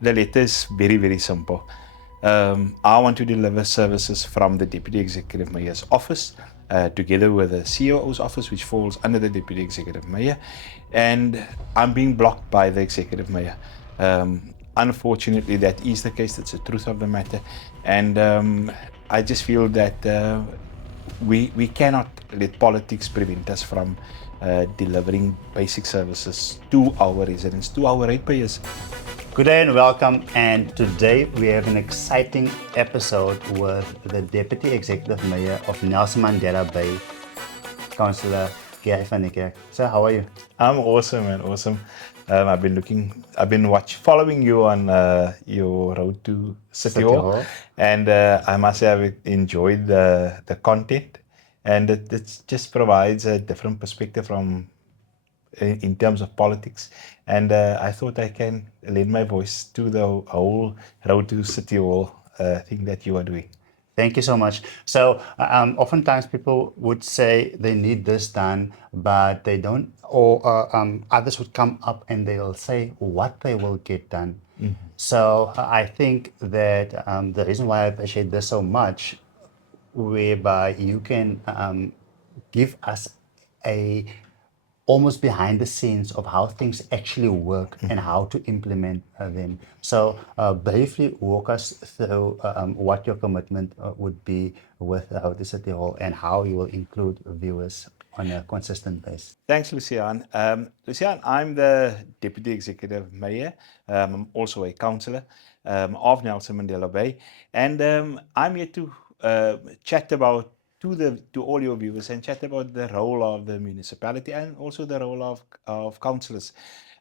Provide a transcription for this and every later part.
The letter is very, very simple. I want to deliver services from the Deputy Executive Mayor's office, together with the COO's office, which falls under the Deputy Executive Mayor, and I'm being blocked by the Executive Mayor. Unfortunately, that is the case. That's the truth of the matter, and I just feel that we cannot let politics prevent us from delivering basic services to our residents, to our ratepayers. Good day and welcome. And today we have an exciting episode with the Deputy Executive Mayor of Nelson Mandela Bay, Councillor Gary van Niekerk. Sir, how are you? I'm awesome, man. Awesome. I've been following you on your road to City City Hall, Hall. and I must say I've enjoyed the content, and it just provides a different perspective from in terms of politics. And I thought I can lend my voice to the whole road to City Hall thing that you are doing. Thank you so much. So, oftentimes people would say they need this done, but they don't, or others would come up and they'll say what they will get done. So, I think that the reason why I appreciate this so much, whereby you can give us a almost behind the scenes of how things actually work and how to implement them. So, briefly walk us through what your commitment would be with the City Hall and how you will include viewers on a consistent basis. Thanks, Lucian. Lucian, I'm the Deputy Executive Mayor. I'm also a councillor of Nelson Mandela Bay. And I'm here to chat about to all your viewers and chat about the role of the municipality and also the role of councillors.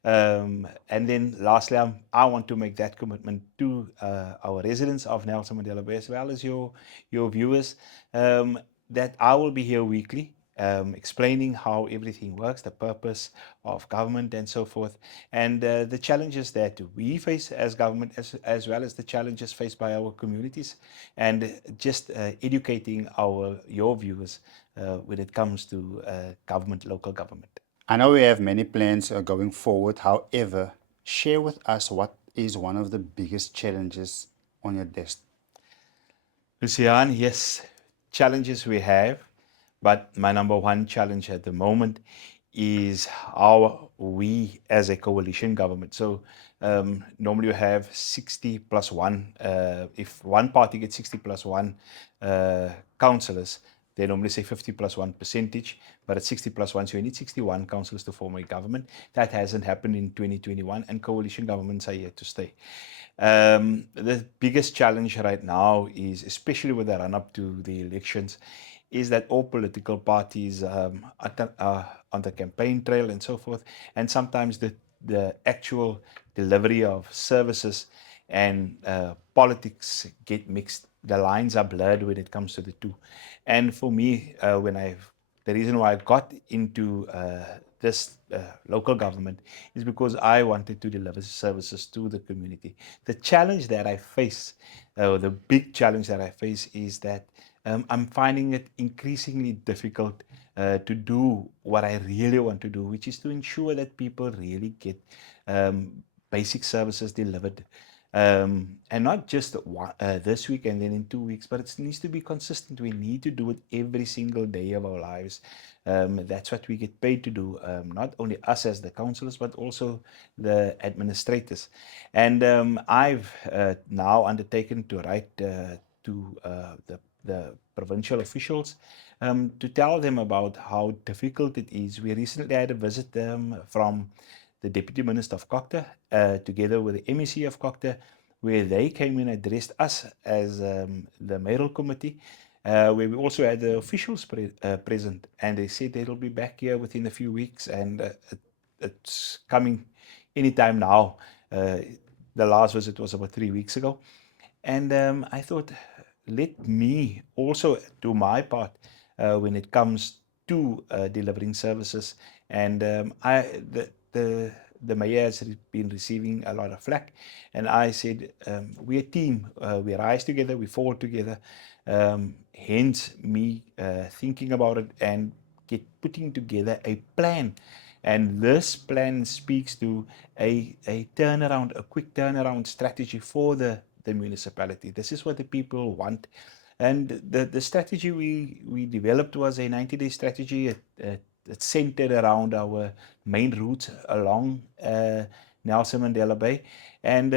And then lastly, I want to make that commitment to our residents of Nelson Mandela Bay as well as your viewers, that I will be here weekly, explaining how everything works, the purpose of government, and so forth, and the challenges that we face as government, as well as the challenges faced by our communities, and just educating your viewers when it comes to government, local government. I know we have many plans going forward. However, share with us what is one of the biggest challenges on your desk. Lucian, yes, challenges we have, but my number one challenge at the moment is how we as a coalition government. So normally you have 60 plus one. If one party gets 60 plus one councillors, they normally say 50 plus one percentage, but it's 60 plus one. So you need 61 councillors to form a government. That hasn't happened in 2021, and coalition governments are here to stay. The biggest challenge right now is, especially with the run up to the elections, is that all political parties are on the campaign trail and so forth, and sometimes the actual delivery of services and politics get mixed. The lines are blurred when it comes to the two. And for me, the reason why I got into this local government is because I wanted to deliver services to the community. The challenge that I face, the big challenge that I face, is that I'm finding it increasingly difficult to do what I really want to do, which is to ensure that people really get basic services delivered. And not just this week and then in 2 weeks, but it needs to be consistent. We need to do it every single day of our lives. That's what we get paid to do, not only us as the councillors, but also the administrators. And I've now undertaken to write to the provincial officials to tell them about how difficult it is. We recently had a visit from the Deputy Minister of Cocta, together with the MEC of Cocta, where they came and addressed us as the mayoral committee, where we also had the officials present, and they said they'll be back here within a few weeks, and it's coming anytime now. The last visit was about 3 weeks ago, and I thought, let me also do my part when it comes to delivering services. And the mayor has been receiving a lot of flack, and I said, we're a team. We rise together, we fall together. Hence me thinking about it and putting together a plan And this plan speaks to a turnaround, a quick turnaround strategy for the municipality. This is what the people want. And the strategy we developed was a 90-day strategy. It centered around our main routes along Nelson Mandela Bay. And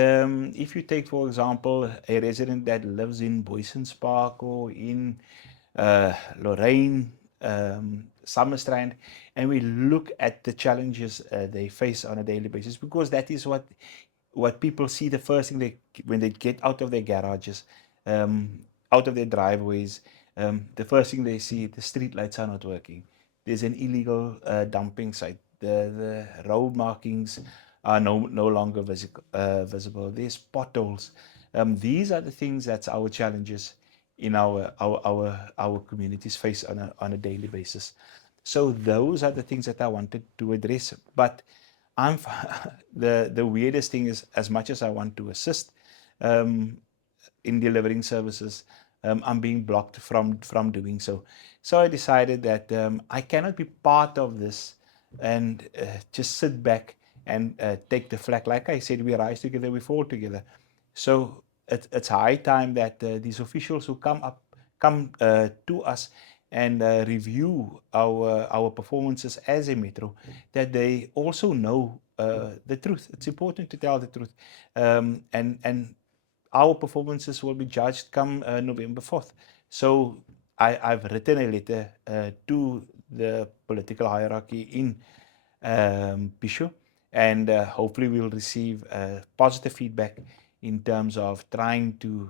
if you take, for example, a resident that lives in Boysons Park or in Lorraine, Summerstrand, and we look at the challenges they face on a daily basis, because that is what people see the first thing when they get out of their garages, out of their driveways. The first thing they see, the street lights are not working. There's an illegal dumping site. The road markings are no longer visible. There's potholes. These are the things that's our challenges in our communities face on a daily basis. So those are the things that I wanted to address. But I'm the weirdest thing is, as much as I want to assist um, in delivering services, I'm being blocked from doing so. So I decided that I cannot be part of this and just sit back and take the flak. Like I said, we rise together, we fall together. So it's high time that these officials who come to us and review our performances as a metro, that they also know the truth. It's important to tell the truth, and our performances will be judged come November 4th. So I've written a letter to the political hierarchy in Bisho, and hopefully we'll receive positive feedback in terms of trying to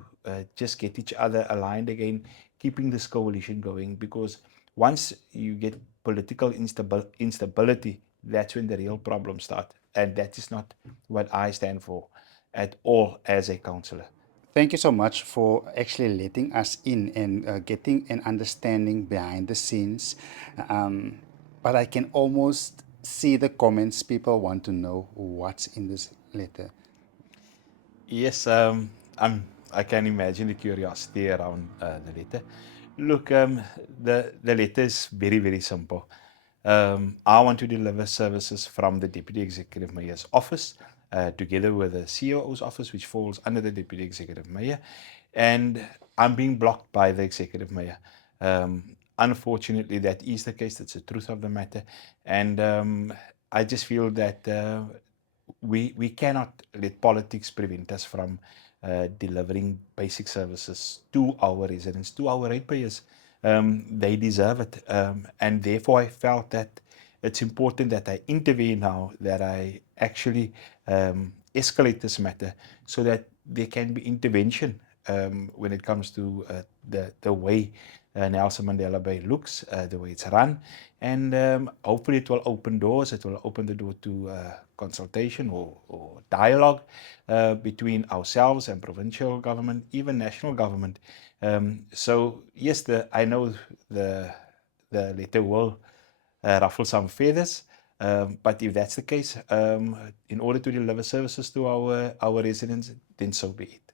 just get each other aligned again, keeping this coalition going. Because once you get political instability, that's when the real problems start. And that is not what I stand for at all as a councillor. Thank you so much for actually letting us in and getting an understanding behind the scenes. But I can almost see the comments. People want to know what's in this letter. Yes, I can imagine the curiosity around the letter. Look, the letter is very simple. I want to deliver services from the Deputy Executive Mayor's office, together with the COO's office, which falls under the Deputy Executive Mayor, and I'm being blocked by the Executive Mayor. Unfortunately, that is the case. That's the truth of the matter, and I just feel that we cannot let politics prevent us from delivering basic services to our residents, to our ratepayers. They deserve it, and therefore I felt that it's important that I intervene now, that I actually escalate this matter so that there can be intervention when it comes to the way Nelson Mandela Bay looks, the way it's run, and hopefully it will open doors. It will open the door to consultation or dialogue between ourselves and provincial government, even national government. So yes, I know the letter will ruffle some feathers. But if that's the case, in order to deliver services to our residents, then so be it.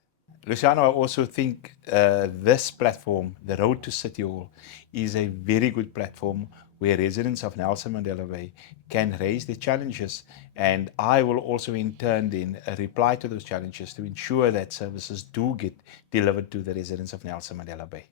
Luciano, I also think this platform, the Road to City Hall, is a very good platform where residents of Nelson Mandela Bay can raise their challenges, and I will also in turn then reply to those challenges to ensure that services do get delivered to the residents of Nelson Mandela Bay.